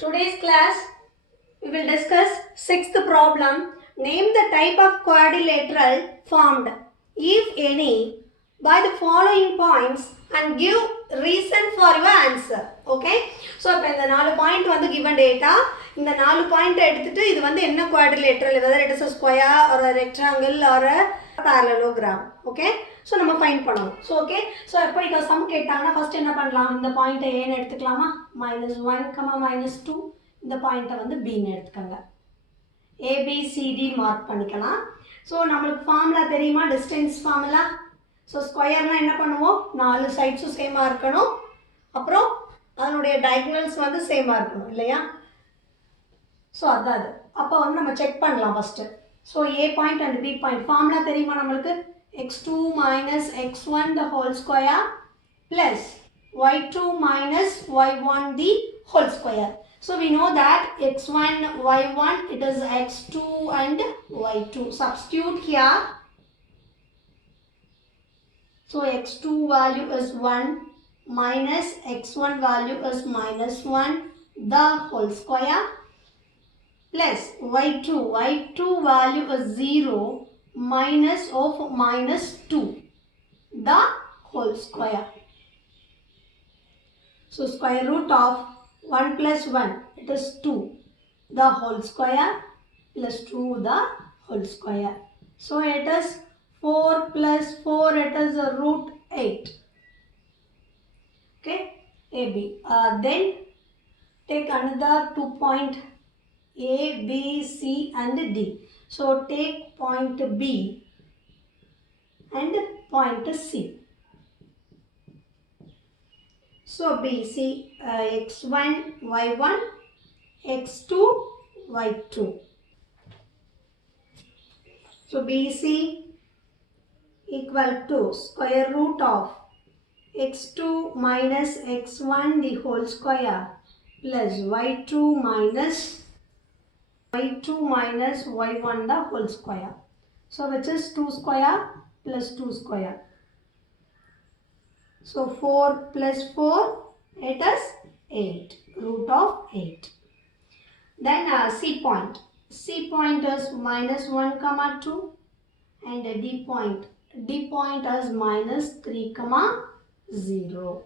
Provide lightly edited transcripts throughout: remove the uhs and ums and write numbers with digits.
Today's class we will discuss sixth problem. Name the type of quadrilateral formed, if any, by the following points and give reason for your answer. Okay? So, இப்போ இந்த 4 point வந்து given data. இந்த 4 point எடுத்துட்டு இது வந்து என்ன quadrilateral, whether it is a square or a rectangle or a parallelogram. Okay? So, நம்ம find பண்ணணும். So, okay? So, இப்போ இங்க sum கேட்டாங்கன்னா first என்ன பண்ணலாம்? இந்த point A ன்னு எடுத்துக்கலாமா? -1, -2. இந்த பாயிண்ட்டை வந்து பின்னு எடுத்துக்கோங்க. ஏபிசிடி மார்க் பண்ணிக்கலாம். ஸோ நம்மளுக்கு ஃபார்முலா தெரியுமா? Distance formula. ஸோ ஸ்கொயர்னால் என்ன பண்ணுவோம்? 4 சைட்ஸும் சேமாக இருக்கணும். அப்புறம் அதனுடைய டயக்னல்ஸ் வந்து சேமாக இருக்கணும் இல்லையா? ஸோ அதான் அது. அப்போ வந்து நம்ம செக் பண்ணலாம் first. So A point and B point formula தெரியுமா நம்மளுக்கு? x2 minus x1 the whole square plus y2 minus y1 the whole square. So we know that x1, y1, it is x2 and y2. Substitute here. So x2 value is 1 minus x1 value is -1 the whole square plus y2 value is 0 minus of -2 the whole square. So square root of 1 plus 1, it is 2 the whole square plus 2 the whole square. So it is 4 plus 4, it is a root 8. Okay, AB. Then take another 2 point A, B, C and D. So take point B and point C. So BC x1, y1, x2, y2. So BC equal to square root of x2 minus x1 the whole square plus y2 minus y1 the whole square. So which is 2 square plus 2 square. So 4 plus 4, it is 8, root of 8. Then C point. C point is -1, 2 and D point is -3, 0.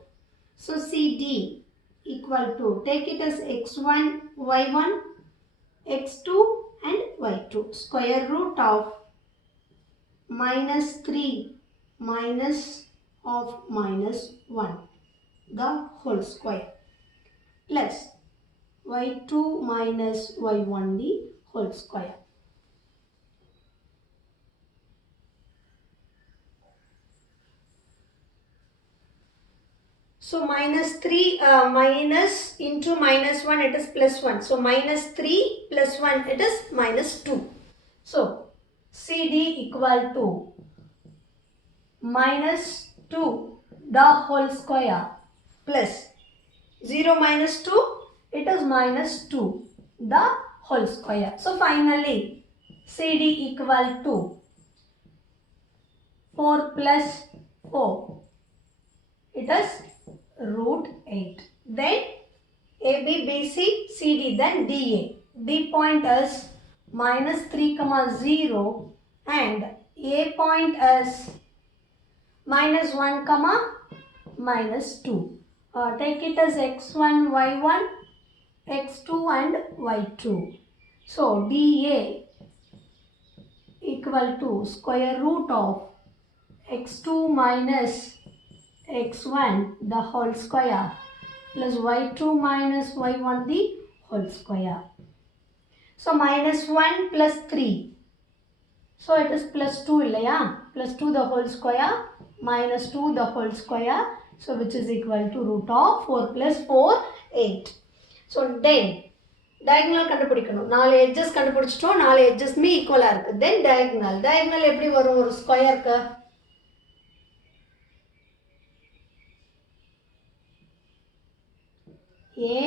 So CD equal to, take it as x1, y1, x2 and y2. Square root of -3 minus of -1 the whole square plus y2 minus y1 the whole square. So -3 minus into -1, it is +1. So -3 plus 1, it is -2. So CD equal to -2 the whole square plus 0 minus 2, it is -2 the whole square. So finally CD equal to 4 plus 4, it is root 8. Then AB, BC, CD, then DA. D point is -3, 0 and A point is -1, -2. Take it as x1, y1, x2 and y2. So DA equal to square root of x2 minus x1 the whole square plus y2 minus y1 the whole square. So -1 plus 3. So it is +2 illaya? +2 the whole square minus 2 the whole square. So which is equal to root of 4 plus 4, 8. So then diagonal கண்டுபிடிக்கணும். 4 edges கண்டுபிடிச்சிட்டோம். 4 edgesமே ஈக்குவலா இருக்கு. Then diagonal எப்படி வரும் ஒரு ஸ்கொயருக்கு? A,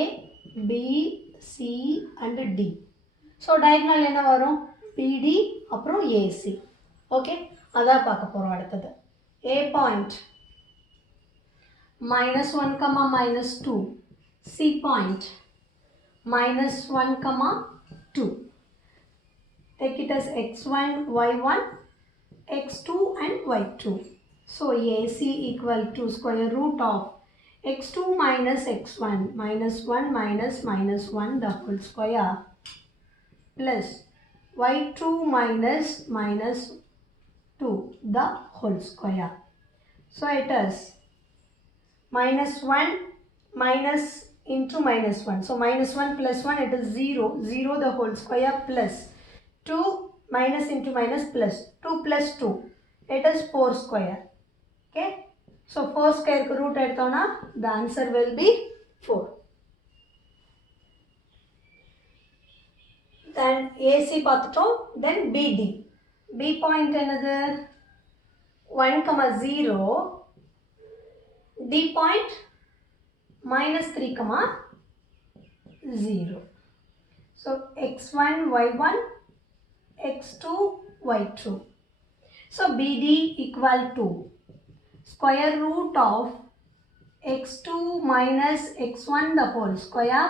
B, C and D. So diagonal என்ன வரும்? BD அப்புறம் AC. Okay, அதான் பார்க்க போறோம் அடுத்தது. A point -1, -2. C point minus 1 comma 2. Take it as x1 y1 x2 and y2. So AC equal to square root of x2 minus x1 minus 1 minus minus 1 the whole square plus y2 minus minus 2 the whole square. So it is minus 1 minus into minus 1. So minus 1 plus 1 it is 0. 0 the whole square plus 2 minus into minus plus 2 plus 2. It is 4 square. Okay. So 4 square root edutona the answer will be 4. Then AC பார்த்துட்டோம். Then BD. B point another 1 comma 0. D point minus 3 comma 0. So x1 y1 x2 y2. So BD equal to square root of x2 minus x1 the whole square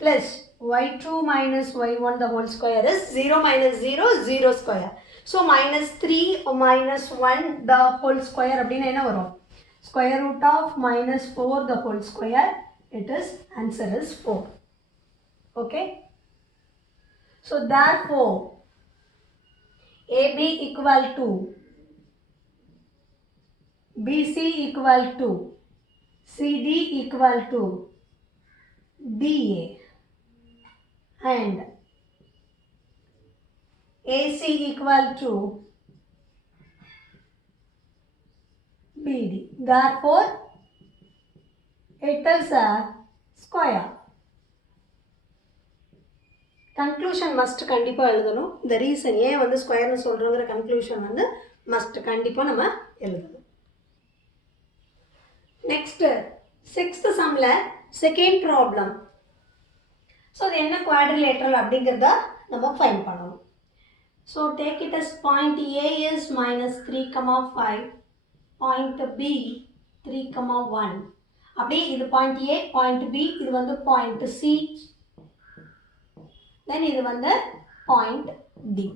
plus y2 minus y1 the whole square is 0 minus 0 0 square. So minus 3 or minus 1 the whole square அப்படினா என்ன வரும்? Square root of minus 4 the whole square. It is answer is 4. Okay. So therefore AB equal to BC equal to CD equal to DA and AC equal to BD. Therefore it is a square. Conclusion must கண்டிப்பா எழுதணும். The reason ஏன் வந்து ஸ்கொயர்னு சொல்றோங்கிற conclusion வந்து must கண்டிப்பா நம்ம எழுதணும். Next, 6th sumல second problem. So இது என்ன quadrilateral அப்படிங்கிறத நம்ம find பண்ணணும். So take it as point A is minus 3 comma 5, point B 3 comma 1. அப்படி இது point A, point B, இது வந்து point C, then இது வந்து point D.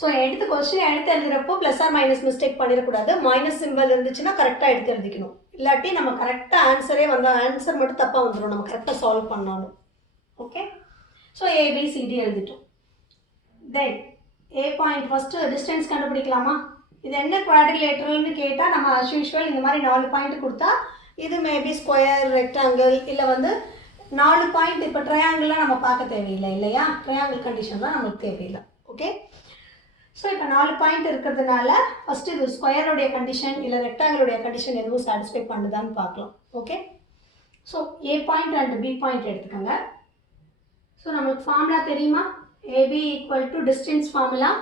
So எடுத்து question எடுத்து எழுதுறப்போ plus or minus mistake பண்ணிடக்கூடாது. minus symbol இருந்துச்சுன்னா கரெக்டாக எடுத்து எழுதிக்கணும். இல்லாட்டி நம்ம கரெக்டாக ஆன்சரே வந்து ஆன்சர் மட்டும் தப்பாக வந்துடும் நம்ம கரெக்டாக சால்வ் பண்ணாலும். ஓகே. ஸோ ஏபிசிடி எழுதிட்டோம். Then A point first distance கண்டுபிடிக்கலாமா? இது என்ன குவாட்ரிலேட்டரல்னு கேட்டால் நம்ம as usual இந்த மாதிரி 4 பாயிண்ட் கொடுத்தா இது மேபி ஸ்கொயர் ரெக்டாங்கிள் இல்லை வந்து 4 பாயிண்ட் இப்போ ட்ரையாங்கிளாக நம்ம பார்க்க தேவையில்லை இல்லையா? ட்ரையாங்கிள் கண்டிஷன்லாம் நம்மளுக்கு தேவையில்லை. ஓகே. ஸோ இப்போ 4 பாயிண்ட் இருக்கிறதுனால ஃபஸ்ட்டு இது ஸ்கொயருடைய கண்டிஷன் இல்லை ரெக்டாங்கிளுடைய கண்டிஷன் எதுவும் சாட்டிஸ்ஃபை பண்ணுதான்னு பார்க்கலாம். Okay. So A point and B point எடுத்துக்கோங்க. ஸோ நம்மளுக்கு ஃபார்முலா தெரியுமா? AB equal to distance formula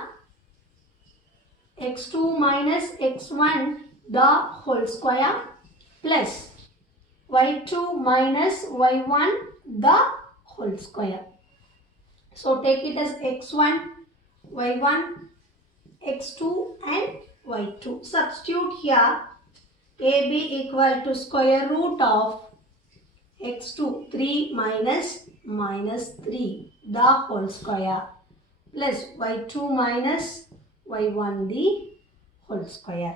x2 minus x1 the whole square plus y2 minus y1 the whole square. So take it as x1, y1, x2 and y2. Substitute here AB equal to square root of x2 3 minus minus 3 the whole square plus y2 minus y1 the whole square.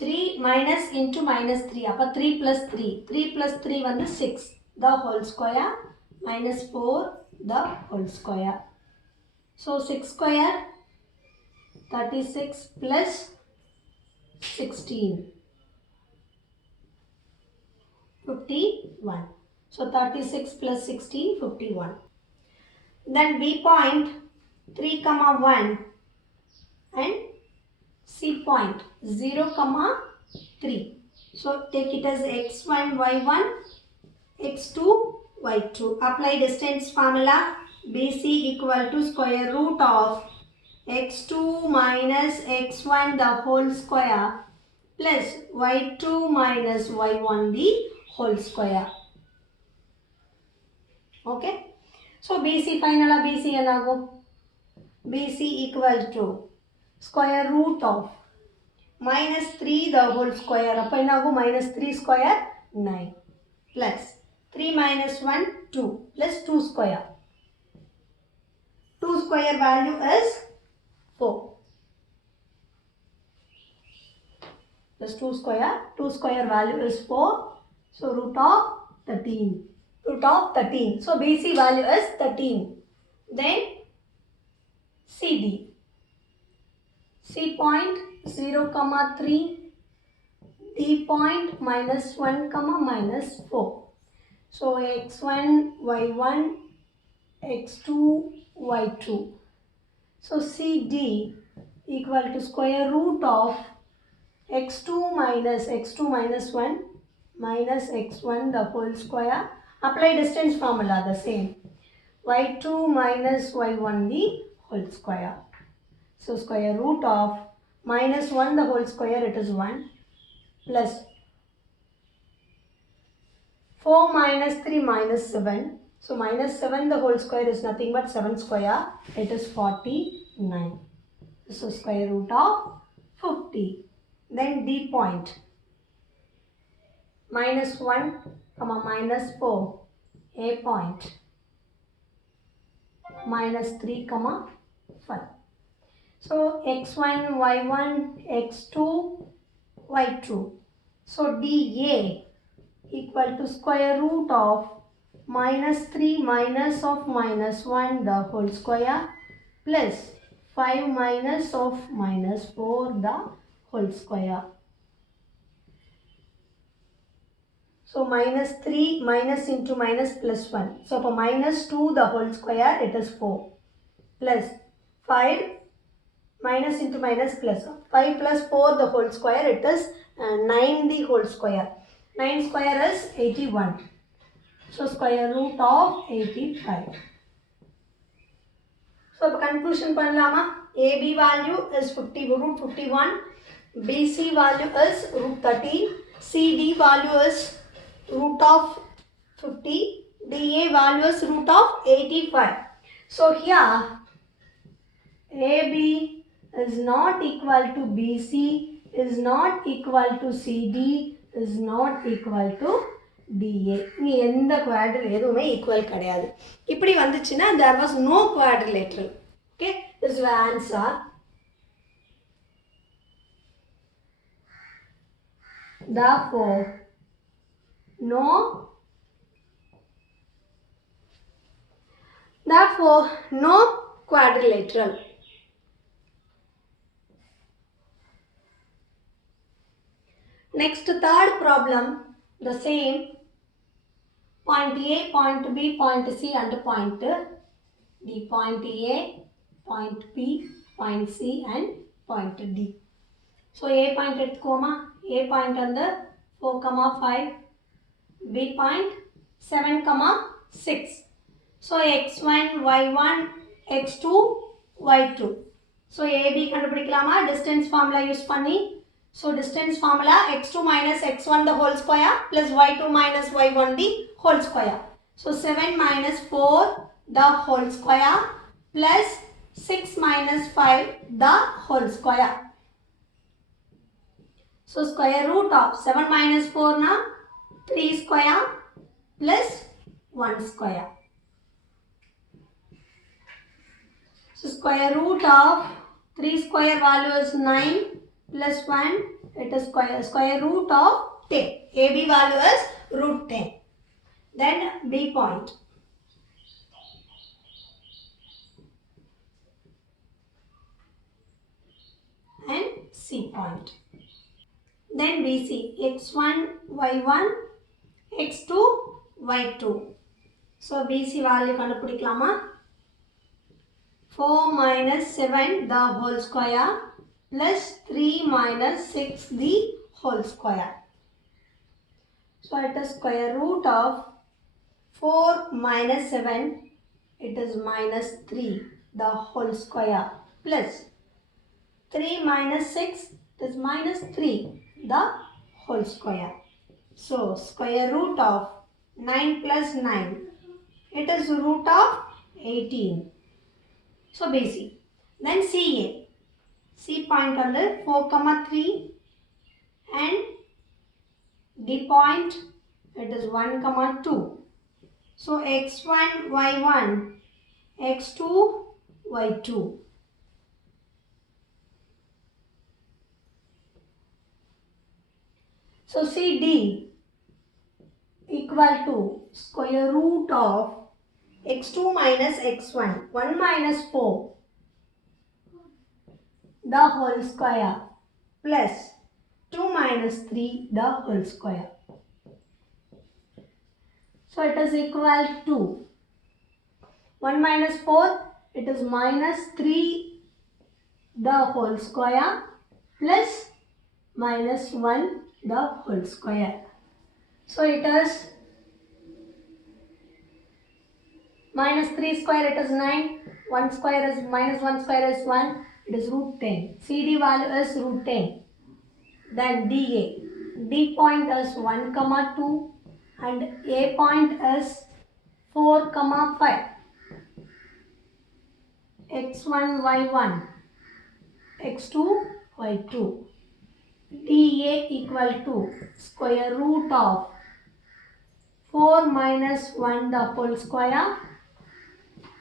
3 minus into minus 3 அப்போ 3 plus 3 3 plus 3 வந்து 6 the whole square minus 4 the whole square. So 6 square 36 plus 16 51. So 36 plus 16 51. Then B point 3 comma 1 and C point 0 comma 3. So take it as x1 y1 x2 y2. Apply distance formula. BC equal to square root of x2 minus x1 the whole square plus y2 minus y1 the whole square. Okay. So BC final BC enago BC equal to square root of minus 3 the whole square. அப்போ என்னாகும் minus 3 square 9. plus 3 minus 1 2 plus 2 square. 2 square value is 4 plus 2 square. 2 square value is 4. So root of 13. Root of 13. So BC value is 13. Then CD. C point 0, 3. D point minus 1, minus 4. So x1, y1, x2, y2. So CD equal to square root of x2 minus 1 minus x1 the whole square. Apply distance formula the same. Y2 minus y1 the whole square. So square root of minus 1 the whole square, it is 1, plus 4 minus 3 minus 7. So minus 7 the whole square is nothing but 7 square, it is 49. So square root of 50. Then D point minus 1, minus 4. A point minus 3, 5. So x1, y1, x2, y2. So dA equal to square root of minus 3 minus of minus 1 the whole square plus 5 minus of minus 4 the whole square. So minus 3 minus into minus plus 1. So for minus 2 the whole square, it is 4 plus 5 minus into minus plus 1. 5 plus 4 the whole square, it is 9 the whole square. 9 square is 81. So square root of 85. So conclusion panlama. AB value is root 51. BC value is root 13. CD value is root of 50. DA value is root of 85. So here AB is not equal to BC, is not equal to CD, is not equal to DA. நீ எந்த குவாட்ரில் எதுவுமே equal கிடையாது. இப்படி வந்துச்சுன்னா there was no quadrilateral. Okay, this is the answer. Therefore, no quadrilateral. Next, third problem, the same. Point A, point B, point C and point D. Point A, point B, point C and point D. So A point at comma, A point on the 4, 5, B point 7, 6. So x1, y1, x2, y2. So AB கண்டுபிடிக்கலாமா distance formula use பண்ணி. So distance formula x2 minus x1 the whole square plus y2 minus y1 the whole square. So 7 minus 4 the whole square plus 6 minus 5 the whole square. So square root of 7 minus 4 na 3 square plus 1 square. So square root of 3 square value is 9 plus 1, it is square root of 10. AB value is root 10. Then B point. And C point. Then BC x1, y1, x2, y2. So BC value கண்டுபிடிக்கலாமா? 4 minus 7 the whole square plus 3 minus 6 the whole square. So it is square root of 4 minus 7, it is minus 3 the whole square plus 3 minus 6, it is minus 3 the whole square. So square root of 9 plus 9, it is root of 18. So BC. Then CA. C point on the 4, 3 and D point it is 1 comma 2. So x1 y1 x2 y2. So CD equal to square root of x2 minus x1, 1 minus 4 the whole square plus 2 minus 3 the whole square. So it is equal to 1 minus 4, it is minus 3 the whole square plus minus 1 the whole square. So it is minus 3 square, it is 9, 1 square is minus 1 square is 1, it is root 10. CD value is root 10. Then DA. D point is 1 comma 2 and A point is 4 comma 5. X1 Y1 X2 Y2. DA equal to square root of 4 minus 1 the whole square,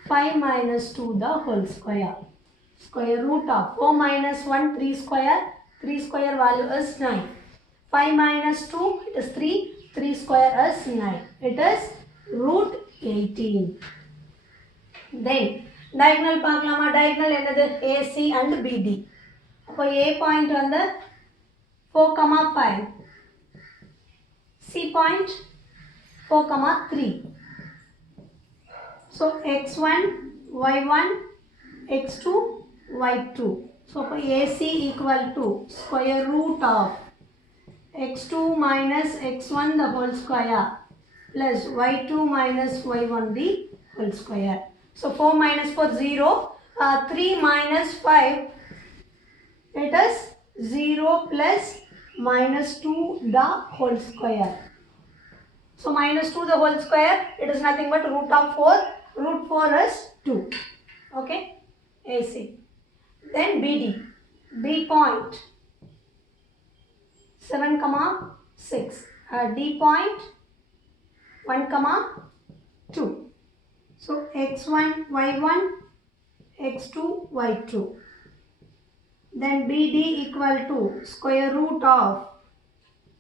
5 minus 2 the whole square. Square root of 4 minus 1 3 square, 3 square value is 9. 5 minus 2 it is 3, 3 square is 9. It is root 18. Then diagonal பார்க்கலாமா? diagonal என்னது? AC and BD. அப்போ A point வந்து 4 comma 5. C point 4 comma 3. So x1 y1 x2 y2. So AC equal to square root of x2 minus x1 the whole square plus y2 minus y1 the whole square. So 4 minus 4 0, 3 minus 5 it is 0 plus minus 2 the whole square. So minus 2 the whole square, it is nothing but root of 4. Root 4 is 2. Okay, AC. Then BD. B point 7 comma 6. D point 1 comma 2. So x1 y1 x2 y2. Then BD equal to square root of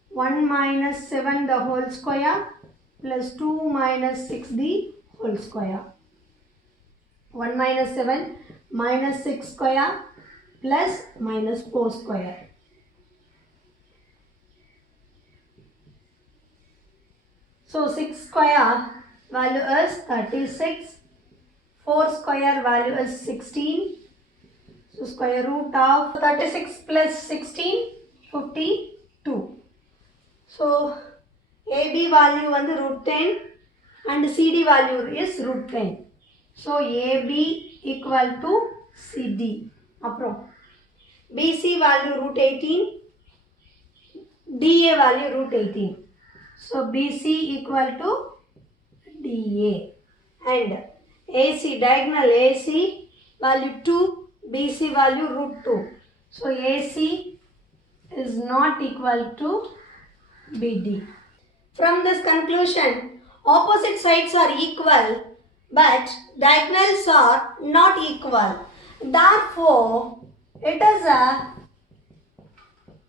1 minus 7 the whole square plus 2 minus 6 the whole square. 1 minus 7 minus 6 square plus minus 4 square. So 6 square value is 36. 4 square value is 16. So square root of 36 plus 16, 52. So AB value வந்து root 10 and CD value is root 10. So AB equal to CD. அப்புறம் BC value root 18. DA value root 18. So BC equal to DA. And AC, diagonal AC value 2, BC value root 2. So AC is not equal to BD. From this conclusion, opposite sides are equal but diagonals are not equal. Therefore, it is a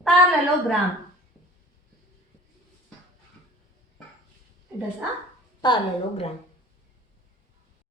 parallelogram. It is a parallelogram.